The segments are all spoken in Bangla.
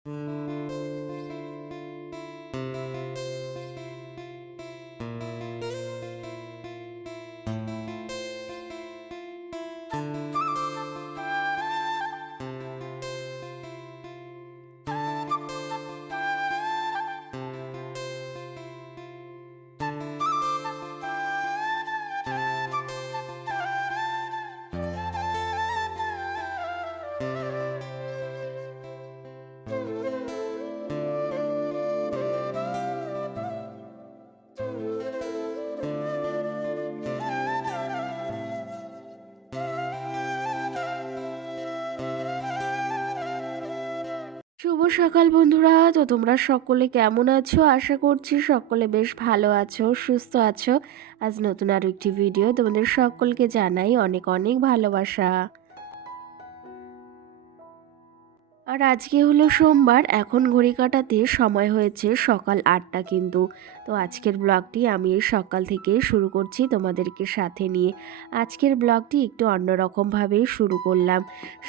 শুভ সকাল বন্ধুরা। তো তোমরা সকলে কেমন আছো? আশা করছি সকলে বেশ ভালো আছো, সুস্থ আছো। আজ নতুন আরো একটি ভিডিও তোমাদের সকলকে জানাই অনেক অনেক ভালোবাসা। আর আজকে হলো সোমবার, এখন ঘড়ি কাটাতে সময় হয়েছে সকাল 8টা কিন্তু। তো আজকের ব্লগটি আমি এই সকাল থেকে শুরু করছি তোমাদেরকে সাথে নিয়ে। আজকের ব্লগটি একটু অন্যরকমভাবেই শুরু করলাম।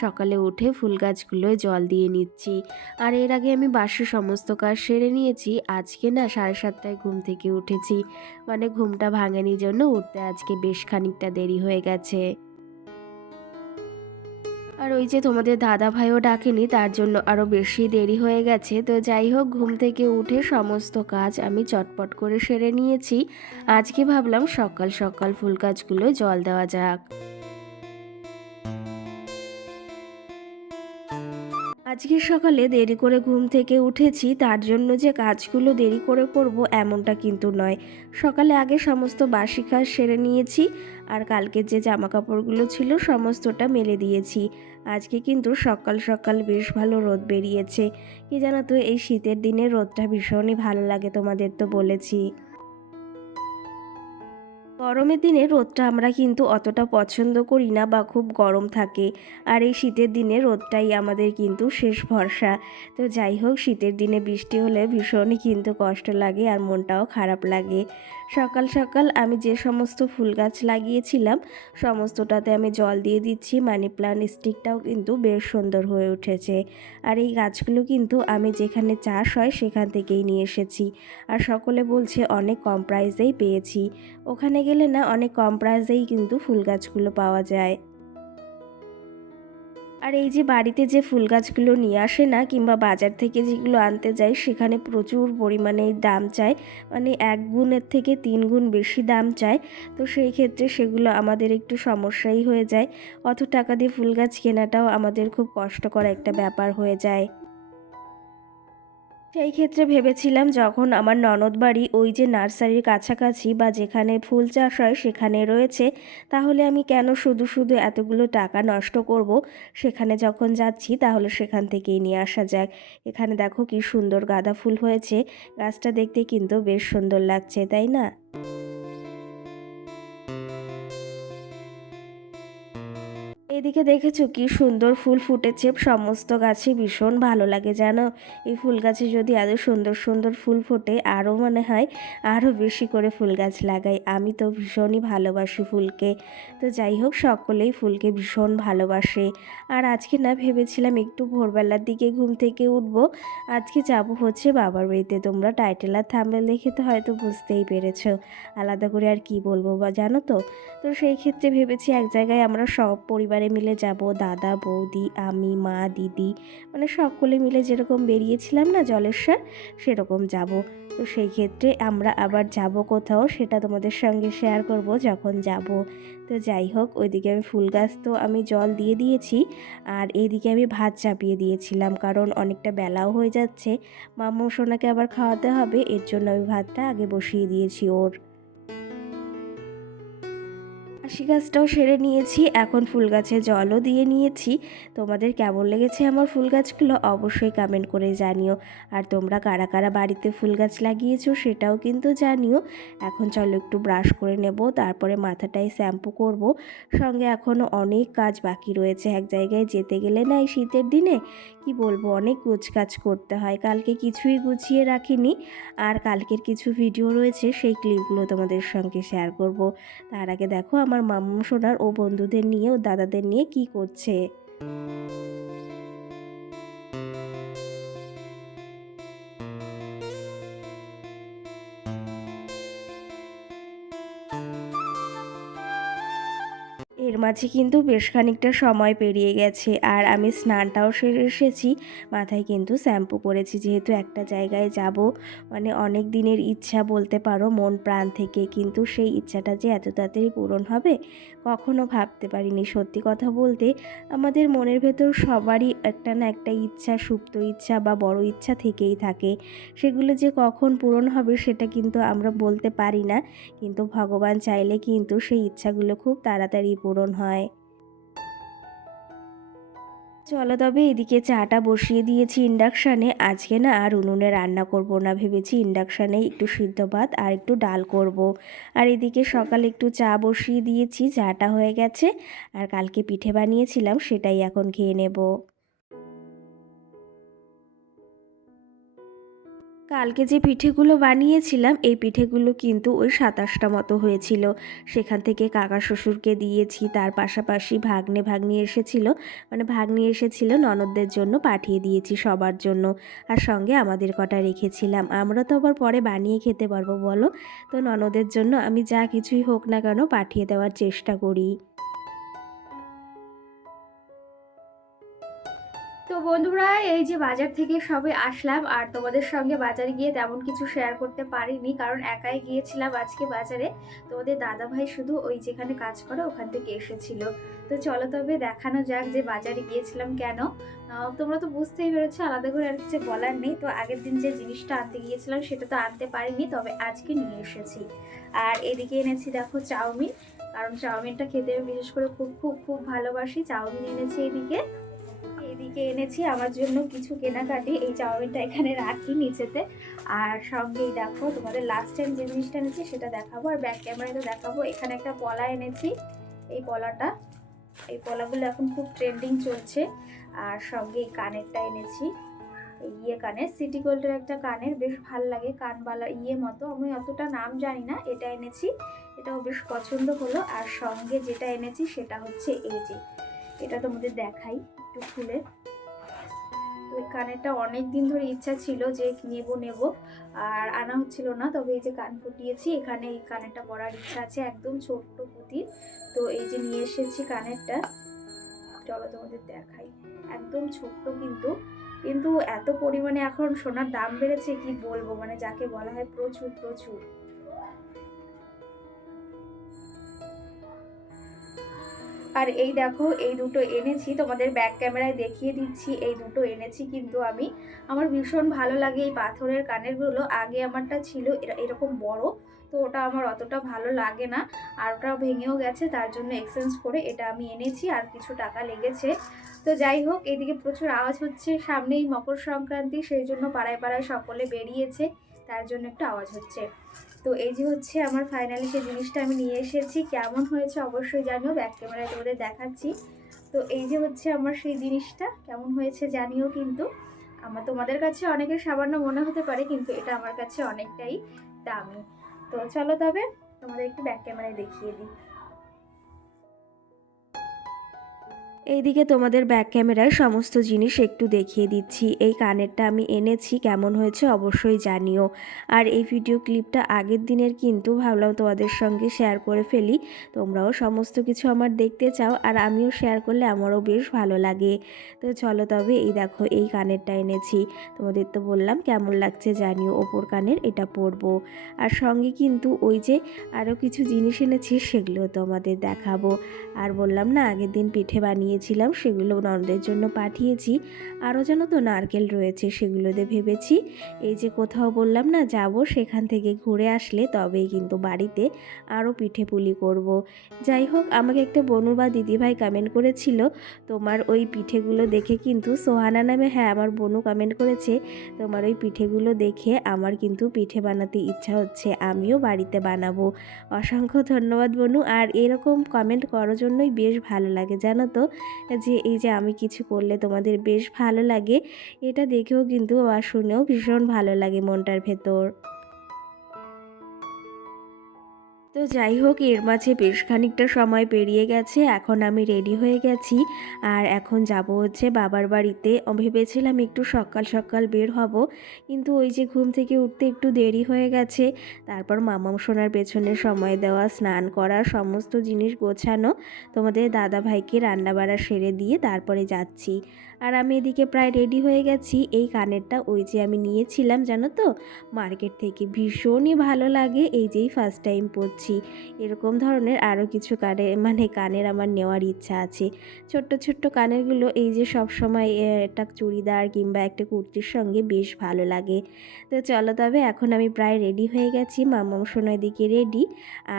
সকালে উঠে ফুল গাছগুলোয় জল দিয়ে নিচ্ছি। আর এর আগে আমি বাসি সমস্ত কাজ সেরে নিয়েছি। আজকে না 7:30টায় ঘুম থেকে উঠেছি, মানে ঘুমটা ভাঙেনি জন্য উঠতে আজকে বেশ খানিকটা দেরি হয়ে গেছে। আর ওই যে তোমাদের দাদা ভাইও ডাকেনি, তার জন্য আরও বেশি দেরি হয়ে গেছে। তো যাই হোক, ঘুম থেকে উঠে সমস্ত কাজ আমি চটপট করে সেরে নিয়েছি। আজকে ভাবলাম সকাল সকাল ফুল গাছগুলো জল দেওয়া যাক। আজকে সকালে দেরি করে ঘুম থেকে উঠেছি, তার জন্য যে কাজগুলো দেরি করে করব এমনটা কিন্তু নয়। সকালে আগে সমস্ত বাসি কাজ সেরে নিয়েছি। আর কালকের যে জামা কাপড়গুলো ছিল সমস্তটা মেলে দিয়েছি। আজকে কিন্তু সকাল সকাল বেশ ভালো রোদ বেরিয়েছে। কি জানো তো, এই শীতের দিনে রোদটা ভীষণই ভালো লাগে, তোমাদের তো বলেছি। গরমের দিনে রোদটা আমরা কিন্তু অতটা পছন্দ করি না, বা খুব গরম থাকে। আর এই শীতের দিনে রোদটাই আমাদের কিন্তু শেষ ভরসা। তো যাই হোক, শীতের দিনে বৃষ্টি হলে ভীষণই কিন্তু কষ্ট লাগে আর মনটাও খারাপ লাগে। সকাল সকাল আমি যে সমস্ত ফুল গাছ লাগিয়েছিলাম সমস্তটাতে আমি জল দিয়ে দিচ্ছি। মানি প্লান্ট স্টিকটাও কিন্তু বেশ সুন্দর হয়ে উঠেছে। আর এই গাছগুলো কিন্তু আমি যেখানে চাষ হয় সেখান থেকেই নিয়ে এসেছি। আর সকলে বলছে অনেক কম প্রাইসেই পেয়েছি। ওখানে গেলে না অনেক কম প্রাইসেই কিন্তু ফুল গাছগুলো পাওয়া যায়। আর এই যে বাড়িতে যে ফুল গাছগুলো নিয়ে আসে না, কিংবা বাজার থেকে যেগুলো আনতে যাই, সেখানে প্রচুর পরিমাণে দাম চায়, মানে 1 গুণের থেকে 3 গুণ বেশি দাম চায়। তো সেই ক্ষেত্রে সেগুলো আমাদের একটু সমস্যাই হয়ে যায়। অত টাকা দিয়ে ফুল গাছ কেনাটাও আমাদের খুব কষ্টকর একটা ব্যাপার হয়ে যায়। সেই ক্ষেত্রে ভেবেছিলাম, যখন আমার ননদ বাড়ি ওই যে নার্সারির কাছাকাছি বা যেখানে ফুল চাষ হয় সেখানে রয়েছে, তাহলে আমি কেন শুধু শুধু এতগুলো টাকা নষ্ট করব। সেখানে যখন যাচ্ছি তাহলে সেখান থেকেই নিয়ে আসা যাক। এখানে দেখো কি সুন্দর গাঁদা ফুল হয়েছে। গাছটা দেখতে কিন্তু বেশ সুন্দর লাগছে, তাই না? এদিকে দেখেছো কি সুন্দর ফুল ফুটেছে। সমস্ত গাছই ভীষণ ভালো লাগে জানো। এই ফুল গাছে যদি এত সুন্দর সুন্দর ফুল ফোটে, আরও মনে হয় আরও বেশি করে ফুল গাছ লাগাই। আমি তো ভীষণই ভালোবাসি ফুলকে। তো যাই হোক, সকলেই ফুলকে ভীষণ ভালোবাসে। আর আজকে না ভেবেছিলাম একটু ভোরবেলার দিকে ঘুম থেকে উঠব। আজকে যাব হচ্ছে বাবার বাড়িতে। তোমরা টাইটেল আর থাম্বনেল দেখে তো হয়তো বুঝতেই পেরেছো। আলাদা করে আর কি বলবো বা, জানো তো। তো সেই ক্ষেত্রে ভেবেছি এক জায়গায় আমরা সব পরিবারে মিলে যাব। দাদা, বৌদি, আমি, মা, দিদি, মানে সকলে মিলে যেরকম বেরিয়েছিলাম না জলেশ্বর, সেরকম যাব। তো সেই ক্ষেত্রে আমরা আবার যাব কোথাও, সেটা তোমাদের সঙ্গে শেয়ার করব যখন যাব। তো যাই হোক, ওইদিকে আমি ফুল গাছ তো আমি জল দিয়ে দিয়েছি। আর এইদিকে আমি ভাত চাপিয়ে দিয়েছিলাম, কারণ অনেকটা বেলাও হয়ে যাচ্ছে। মাম্মু সোনাকে আবার খাওয়াতে হবে, এর জন্য আমি ভাতটা আগে বসিয়ে দিয়েছি ওর। বাসি গাছটাও সেরে নিয়েছি, এখন ফুল গাছে জলও দিয়ে নিয়েছি। তোমাদের কেমন লেগেছে আমার ফুল গাছগুলো অবশ্যই কমেন্ট করে জানিও। আর তোমরা কারা কারা বাড়িতে ফুল গাছ লাগিয়েছো সেটাও কিন্তু জানিও। এখন চলো একটু ব্রাশ করে নেব, তারপরে মাথাটায় শ্যাম্পু করব। সঙ্গে এখনও অনেক কাজ বাকি রয়েছে। এক জায়গায় যেতে গেলে না এই শীতের দিনে কি বলবো, অনেক গোছগাছ করতে হয়। কালকে কিছুই গুছিয়ে রাখিনি। আর কালকের কিছু ভিডিও রয়েছে, সেই ক্লিপগুলো তোমাদের সঙ্গে শেয়ার করব। তার আগে দেখো আমার মাম্মু সোনার ও বন্ধুদের নিয়ে ও দাদাদের নিয়ে কি করছে। মাঝে কিন্তু বেশ খানিকটা সময় পেরিয়ে গেছে আর আমি স্নানটাও সেরে এসেছি। মাথায় কিন্তু শ্যাম্পু করেছি, যেহেতু একটা জায়গায় যাব, মানে অনেক দিনের ইচ্ছা বলতে পারো মন প্রাণ থেকে, কিন্তু সেই ইচ্ছাটা যে এত তাড়াতাড়ি পূরণ হবে কখনো ভাবতে পারিনি। সত্যি কথা বলতে আমাদের মনের ভেতর সবারই একটা না একটা ইচ্ছা, সুপ্ত ইচ্ছা বা বড় ইচ্ছা থেকেই থাকে। সেগুলো যে কখন পূরণ হবে সেটা কিন্তু আমরা বলতে পারি না, কিন্তু ভগবান চাইলে কিন্তু সেই ইচ্ছাগুলো খুব তাড়াতাড়ি পূরণ হয়। চলো তবে এদিকে চাটা বসিয়ে দিয়েছি ইন্ডাকশানে। আজকে না আর উনুনে রান্না করব না, ভেবেছি ইন্ডাকশানে একটু সিদ্ধ ভাত আর একটু ডাল করব। আর এদিকে সকালে একটু চা বসিয়ে দিয়েছি, চাটা হয়ে গেছে। আর কালকে পিঠে বানিয়েছিলাম সেটাই এখন খেয়ে নেব। কালকে যে পিঠেগুলো বানিয়েছিলাম এই পিঠেগুলো কিন্তু ওই ২৭টা মতো হয়েছিল। সেখান থেকে কাকা শ্বশুরকে দিয়েছি, তার পাশাপাশি ভাগ্নি এসেছিল, মানে ভাগ্নি এসেছিল, ননদদের জন্য পাঠিয়ে দিয়েছি সবার জন্য। আর সঙ্গে আমাদের কটা রেখেছিলাম, আমরা তো আবার পরে বানিয়ে খেতে পারবো বলো। তো ননদের জন্য আমি যা কিছুই হোক না কেন পাঠিয়ে দেওয়ার চেষ্টা করি। তো বন্ধুরা, এই যে বাজার থেকে সবে আসলাম আর তোমাদের সঙ্গে বাজারে গিয়ে তেমন কিছু শেয়ার করতে পারিনি, কারণ একাই গিয়েছিলাম আজকে বাজারে। তোমাদের দাদা ভাই শুধু ওই যেখানে কাজ করে ওখান থেকে এসেছিল। তো চলো তবে দেখানো যাক যে বাজারে গিয়েছিলাম কেন। তোমরা তো বুঝতেই পেরেছো, আলাদা করে আর কিছু বলার নেই। তো আগের দিন যে জিনিসটা আনতে গিয়েছিলাম সেটা তো আনতে পারিনি, তবে আজকে নিয়ে এসেছি। আর এদিকে এনেছি দেখো চাউমিন, কারণ চাউমিনটা খেতে আমি বিশেষ করে খুব খুব খুব ভালোবাসি। চাউমিন এনেছি এদিকে। এদিকে এনেছি আমার জন্য কিছু কেনাকাটি, এই চাউমিনটা এখানে রাখি নিচেতে। আর সঙ্গেই দেখো তোমাদের লাস্ট টাইম যে জিনিসটা এনেছি সেটা দেখাবো, আর ব্যাক ক্যামেরায় তো দেখাবো। এখানে একটা পলা এনেছি, এই পলাটা, এই পলাগুলো এখন খুব ট্রেন্ডিং চলছে। আর সঙ্গে এই কানেরটা এনেছি, এই কানের, সিটি গোল্ডের একটা কানের, বেশ ভাল লাগে কানবালা মতো, আমি অতটা নাম জানি না। এটা এনেছি, এটাও বেশ পছন্দ হলো। আর সঙ্গে যেটা এনেছি সেটা হচ্ছে এই যে, এটা তোমাদের দেখাই একটু খুলে। তো এই কানেরটা অনেক দিন ধরে ইচ্ছা ছিল যে নেব, আর আনা হচ্ছিল না। তবে এই যে কান ফুটিয়েছি, এখানে এই কানেরটা পরার ইচ্ছা আছে, একদম ছোট্ট পুঁতির। তো এই যে নিয়ে এসেছি কানেরটা, চলো তোমাদের দেখাই। একদম ছোট্ট, কিন্তু কিন্তু এত পরিমাণে এখন সোনার দাম বেড়েছে কি বলবো, মানে যাকে বলা হয় প্রচুর প্রচুর। আর এই দেখো এই দুটো এনেছি, তোমাদের ব্যাক ক্যামেরায় দেখিয়ে দিচ্ছি। এই দুটো এনেছি কিন্তু আমি, আমার ভীষণ ভালো লাগে এই পাথরের কানেরগুলো। আগে আমারটা ছিল এরকম বড়, তো ওটা আমার অতটা ভালো লাগে না, আর ওটা ভেঙেও গেছে, তার জন্য এক্সচেঞ্জ করে এটা আমি এনেছি। আর কিছু টাকা লেগেছে। তো যাই হোক, এদিকে প্রচুর আওয়াজ হচ্ছে, সামনেই মকর সংক্রান্তি, সেই জন্য পাড়ায় পাড়ায় সকলে বেরিয়েছে, তার জন্য একটু আওয়াজ হচ্ছে। তো এই যে হচ্ছে আমার ফাইনালি যে জিনিসটা আমি নিয়ে এসেছি, কেমন হয়েছে অবশ্যই জানিও, ব্যাক ক্যামেরায় তোমাদের দেখাচ্ছি। তো এই যে হচ্ছে আমার সেই জিনিসটা, কেমন হয়েছে জানিও কিন্তু। আমার তোমাদের কাছে অনেকের সামান্য মনে হতে পারে, কিন্তু এটা আমার কাছে অনেকটাই দামি। তো চলো তবে তোমাদের একটু ব্যাক ক্যামেরায় দেখিয়ে দিই। এইদিকে তোমাদের ব্যাক ক্যামেরায় সমস্ত জিনিস একটু দেখিয়ে দিচ্ছি। এই কানেরটা আমি এনেছি, কেমন হয়েছে অবশ্যই জানিও। আর এই ভিডিও ক্লিপটা আগের দিনের, কিন্তু ভাবলাম তোমাদের সঙ্গে শেয়ার করে ফেলি। তোমরাও সমস্ত কিছু আমার দেখতে চাও, আর আমিও শেয়ার করলে আমারও বেশ ভালো লাগে। তো চলো তবে এই দেখো এই কানেরটা এনেছি, তোমাদের তো বললাম কেমন লাগছে জানিও। ওপর কানের এটা পরবো। আর সঙ্গে কিন্তু ওই যে আরও কিছু জিনিস এনেছি, সেগুলো তোমাদের দেখাবো। আর বললাম না আগের দিন পিঠে বানিয়েছিলাম, সেগুলো ননদের জন্য পাঠিয়েছি। আরও যেন তো নারকেল রয়েছে, সেগুলোতে ভেবেছি এই যে কোথাও বললাম না যাব, সেখান থেকে ঘুরে আসলে তবেই কিন্তু বাড়িতে আরও পিঠে পুলি করব। যাই হোক, আমাকে একটা বোনু বা দিদিভাই কমেন্ট করেছিল তোমার ওই পিঠেগুলো দেখে, কিন্তু সোহানা নামে, হ্যাঁ আমার বোনু কমেন্ট করেছে, তোমার ওই পিঠেগুলো দেখে আমার কিন্তু পিঠে বানাতে ইচ্ছা হচ্ছে, আমিও বাড়িতে বানাবো। অসংখ্য ধন্যবাদ বোনু। আর এরকম কমেন্ট করার জন্যই বেশ ভালো লাগে জানো তো, যে এই যে আমি কিছু করলে তোমাদের বেশ ভালো লাগে, এটা দেখেও কিন্তু বা শুনেও ভীষণ ভালো লাগে মনটার ভেতর। তো যাই হোক, এর মাঝে বেশ খানিকটা সময় পেরিয়ে গেছে। এখন আমি রেডি হয়ে গেছি আর এখন যাব হচ্ছে বাবার বাড়িতে। ভেবেছিলাম একটু সকাল সকাল বের হব, কিন্তু ওই যে ঘুম থেকে উঠতে একটু দেরি হয়ে গেছে। তারপর মামাম সোনার পেছনে সময় দেওয়া, স্নান করা, সমস্ত জিনিস গোছানো, তোমাদের দাদা ভাইকে রান্নাবাড়া সেরে দিয়ে তারপরে যাচ্ছি। আর আমি এদিকে প্রায় রেডি হয়ে গেছি। এই কানেরটা ওই যে আমি নিয়েছিলাম জানো তো, মার্কেট থেকে, ভীষণই ভালো লাগে। এই যেই ফার্স্ট টাইম পরছি। এরকম ধরনের আরও কিছু কানের আমার নেওয়ার ইচ্ছা আছে। ছোট্ট ছোট্ট কানেরগুলো এই যে সব সময় একটা চুড়িদার কিংবা একটা কুর্তির সঙ্গে বেশ ভালো লাগে। তো চলো তবে, এখন আমি প্রায় রেডি হয়ে গেছি, মামাম সোনার দিকে রেডি।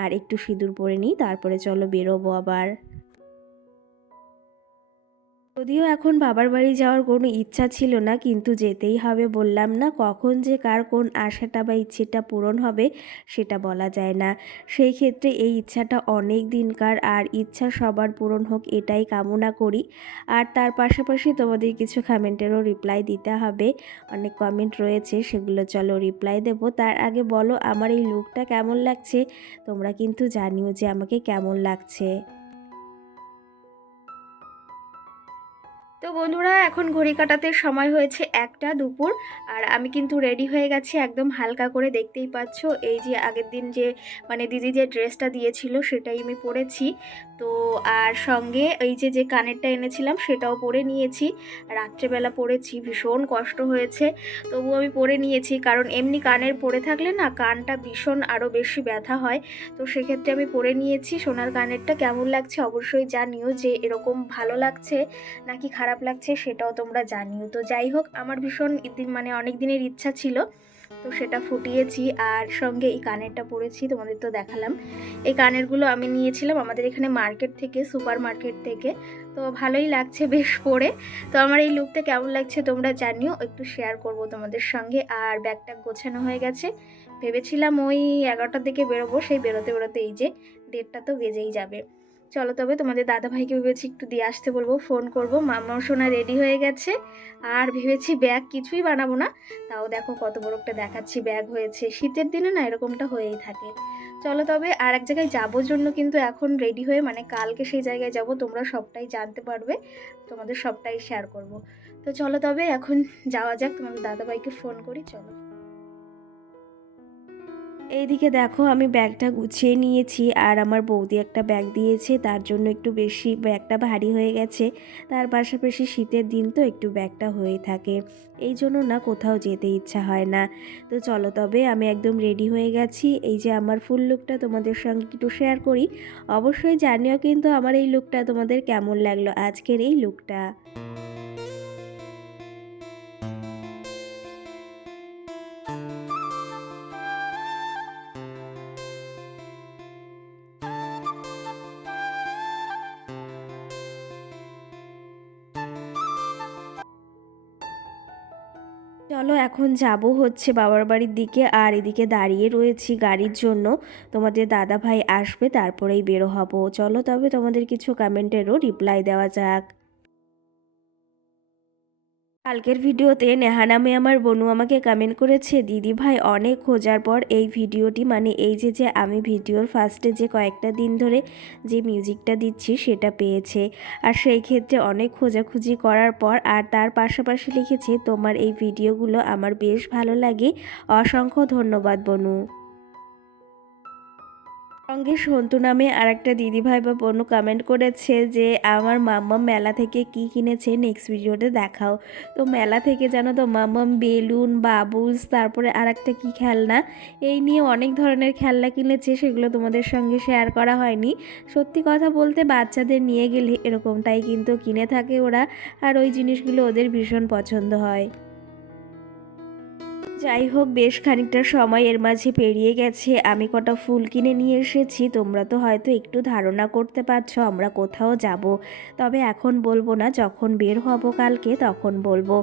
আর একটু সিঁদুর পরে নিই, তারপরে চলো বেরোবো আবার। যদিও এখন বাবার বাড়ি যাওয়ার কোনো ইচ্ছা ছিল না, কিন্তু যেতেই হবে, বললাম না, কখন যে কার কোন আশাটা বা ইচ্ছেটা পূরণ হবে সেটা বলা যায় না। সেই ক্ষেত্রে এই ইচ্ছাটা অনেক দিনকার, আর ইচ্ছা সবার পূরণ হোক এটাই কামনা করি। আর তার পাশাপাশি তোমাদের কিছু কমেন্টেরও রিপ্লাই দিতে হবে। অনেক কমেন্ট রয়েছে, সেগুলো চলো রিপ্লাই দেব। তার আগে বলো আমার এই লুকটা কেমন লাগছে, তোমরা কিন্তু জানিও যে আমাকে কেমন লাগছে। তো বন্ধুরা, এখন ঘড়ি কাটাতে সময় হয়েছে 1টা দুপুর। আর আমি কিন্তু রেডি হয়ে গেছি একদম হালকা করে, দেখতেই পাচ্ছ। এই যে আগের দিন যে মানে দিদি যে ড্রেসটা দিয়েছিল সেটাই আমি পরেছি। তো আর সঙ্গে এই যে যে কানেরটা এনেছিলাম সেটাও পরে নিয়েছি। রাত্রেবেলা পরেছি, ভীষণ কষ্ট হয়েছে, তবুও আমি পরে নিয়েছি, কারণ এমনি কানের পরে থাকলে না কানটা ভীষণ আরও বেশি ব্যথা হয়। তো সেক্ষেত্রে আমি পরে নিয়েছি। সোনার কানেরটা কেমন লাগছে অবশ্যই জানিও, যে এরকম ভালো লাগছে নাকি খারাপ লাগছে সেটাও তোমরা জানিও। তো যাই হোক, আমার ভীষণ মানে অনেক দিনের ইচ্ছা ছিল, তো সেটা ফুটিয়েছি। আর সঙ্গে এই কানেরটা পরেছি, তোমাদের তো দেখালাম। এই কানেরগুলো আমি নিয়েছিলাম আমাদের এখানে মার্কেট থেকে, সুপার মার্কেট থেকে। তো ভালোই লাগছে বেশ পরে। তো আমার এই লুকটা কেমন লাগছে তোমরা জানিও, একটু শেয়ার করব তোমাদের সঙ্গে। আর ব্যাগটা গোছানো হয়ে গেছে। ভেবেছিলাম ওই 11টার দিকে বেরোবো, সেই বেরোতে বেরোতে এই যে 1:30টা তো বেজেই যাবে। চলো তবে, তোমাদের দাদা ভাইকে ভেবেছি একটু দিয়ে আসতে বলবো, ফোন করব। মামা সোনা রেডি হয়ে গেছে। আর ভেবেছি ব্যাগ কিছুই বানাবো না, তাও দেখো কত বড় একটা দেখাচ্ছি ব্যাগ হয়েছে। শীতের দিনে না এরকমটা হয়েই থাকে। চলো তবে, আর এক জায়গায় যাবোর জন্য কিন্তু এখন রেডি হয়ে, মানে কালকে সেই জায়গায় যাব, তোমরা সবটাই জানতে পারবে, তোমাদের সবটাই শেয়ার করব। তো চলো তবে এখন যাওয়া যাক, তোমাদের দাদা ভাইকে ফোন করি, চলো। এইদিকে দেখো, আমি ব্যাগটা গুছিয়ে নিয়েছি, আর আমার বৌদি একটা ব্যাগ দিয়েছে, তার জন্য একটু বেশি ব্যাগটা ভারী হয়ে গেছে। তার পাশাপাশি শীতের দিন তো একটু ব্যাগটা হয়ে থাকে, এই জন্য না কোথাও যেতে ইচ্ছা হয় না। তো চলো তবে, আমি একদম রেডি হয়ে গেছি। এই যে আমার ফুল লুকটা তোমাদের সঙ্গে একটু শেয়ার করি। অবশ্যই জানিও কিন্তু আমার এই লুকটা তোমাদের কেমন লাগলো, আজকের এই লুকটা। চলো এখন যাব হচ্ছে বাবার বাড়ির দিকে, আর এদিকে দাঁড়িয়ে রয়েছি গাড়ির জন্য। তোমাদের দাদা ভাই আসবে, তারপরেই বেরো হব। চলো তবে, তোমাদের কিছু কমেন্টেরও রিপ্লাই দেওয়া যাক। কালকের ভিডিওতে নেহা নামে আমার বোনু আমাকে কমেন্ট করেছে, দিদি ভাই অনেক খোঁজার পর এই ভিডিওটি, মানে এই যে যে আমি ভিডিওর ফার্স্টে যে কয়েকটা দিন ধরে যে মিউজিকটা দিচ্ছি সেটা পেয়েছে। আর সেই ক্ষেত্রে অনেক খোঁজাখুঁজি করার পর, আর তার পাশাপাশি লিখেছে, তোমার এই ভিডিওগুলো আমার বেশ ভালো লাগে, অসংখ্য ধন্যবাদ বোনু। সঙ্গে সন্তু নামে আরেকটা দিদিভাই বা বোনও কমেন্ট করেছে যে আমার মাম্মাম মেলা থেকে কি কিনেছে নেক্সট ভিডিওতে দেখাও। তো মেলা থেকে জানো তো মাম্মাম বেলুন, বাবুলস, তারপরে আরেকটা কি খেলনা, এই নিয়ে অনেক ধরনের খেলনা কিনেছে, সেগুলো তোমাদের সঙ্গে শেয়ার করা হয়নি। সত্যি কথা বলতে বাচ্চাদের নিয়ে গেলে এরকমটাই কিন্তু কিনে থাকে ওরা, আর ওই জিনিসগুলো ওদের ভীষণ পছন্দ হয়। যাই হোক, বেশ খানিকটা সময় এর মাঝে পেরিয়ে গেছে। আমি কটা ফুল কিনে নিয়ে এসেছি, তোমরা তো হয়তো একটু ধারণা করতে পারছো আমরা কোথাও যাব। তবে এখন বলবো না, যখন বের হব কালকে তখন বলবো।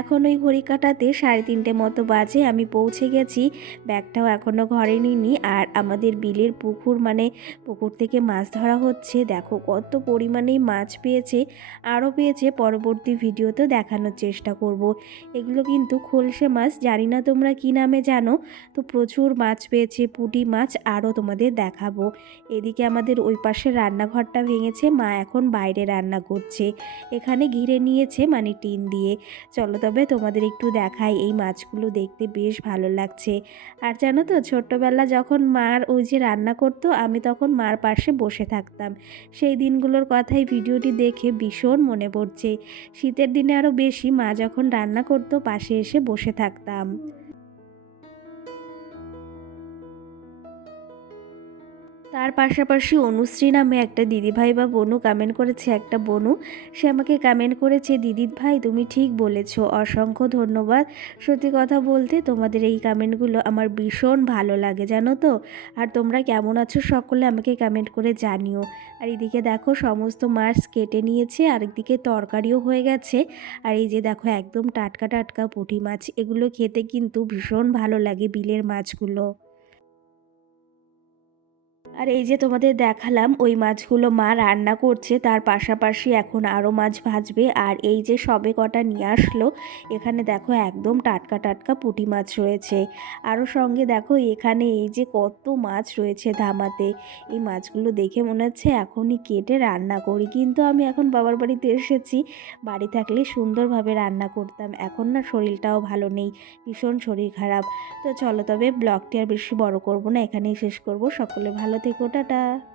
এখন ওই ঘড়ি কাটাতে 3:30 মতো বাজে, আমি পৌঁছে গেছি। ব্যাগটাও এখনও ঘরে নিইনি। আর আমাদের বিলের পুকুর, মানে পুকুর থেকে মাছ ধরা হচ্ছে, দেখো কত পরিমাণেই মাছ পেয়েছে, আরও পেয়েছে, পরবর্তী ভিডিওতে দেখানোর চেষ্টা করব। এগুলো কিন্তু খোলসে মাছ, জানি না না তোমরা কী নামে জানো। তো প্রচুর মাছ পেয়েছে, পুঁটি মাছ, আরও তোমাদের দেখাবো। এদিকে আমাদের ওই পাশে রান্নাঘরটা ভেঙেছে, মা এখন বাইরে রান্না করছে, এখানে ঘিরে নিয়েছে মানে টিন দিয়ে। চলো তবে তোমাদের একটু দেখাই, এই মাছগুলো দেখতে বেশ ভালো লাগছে। আর জানো তো ছোট্টবেলা যখন মার ওই যে রান্না করতো, আমি তখন মার পাশে বসে থাকতাম। সেই দিনগুলোর কথাই ভিডিওটি দেখে ভীষণ মনে পড়ছে। শীতের দিনে আরও বেশি, মা যখন রান্না করতো পাশে এসে বসে থাকতাম। তার পাশাপাশি অনুশ্রী নামে একটা দিদিভাই বা বোনও কমেন্ট করেছে, একটা বোনু, সে আমাকে কমেন্ট করেছে, দিদি ভাই তুমি ঠিক বলেছ, অসংখ্য ধন্যবাদ। সত্যি কথা বলতে তোমাদের এই কমেন্টগুলো আমার ভীষণ ভালো লাগে জানো তো। আর তোমরা কেমন আছো সকলে আমাকে কমেন্ট করে জানিও। আর এদিকে দেখো সমস্ত মাছ কেটে নিয়েছে, আর একদিকে তরকারিও হয়ে গেছে। আর এই যে দেখো একদম টাটকা টাটকা পুঁটি মাছ, এগুলো খেতে কিন্তু ভীষণ ভালো লাগে, বিলের মাছগুলো। আর এই যে তোমাদের দেখালাম ওই মাছগুলো মা রান্না করছে, তার পাশাপাশি এখন আরও মাছ ভাজবে। আর এই যে সবে কটা নিয়ে আসলো, এখানে দেখো একদম টাটকা টাটকা পুঁটি মাছ রয়েছে। আরও সঙ্গে দেখো এখানে এই যে কত মাছ রয়েছে ধামাতে। এই মাছগুলো দেখে মনে হচ্ছে এখনই কেটে রান্না করি, কিন্তু আমি এখন বাবার বাড়িতে এসেছি, বাড়ি থাকলে সুন্দরভাবে রান্না করতাম। এখন না শরীরটাও ভালো নেই, ভীষণ শরীর খারাপ। তো চলো তবে ব্লগটি আর বেশি বড় করব না, এখানেই শেষ করব। সকলে ভালো থেকো, টাটা।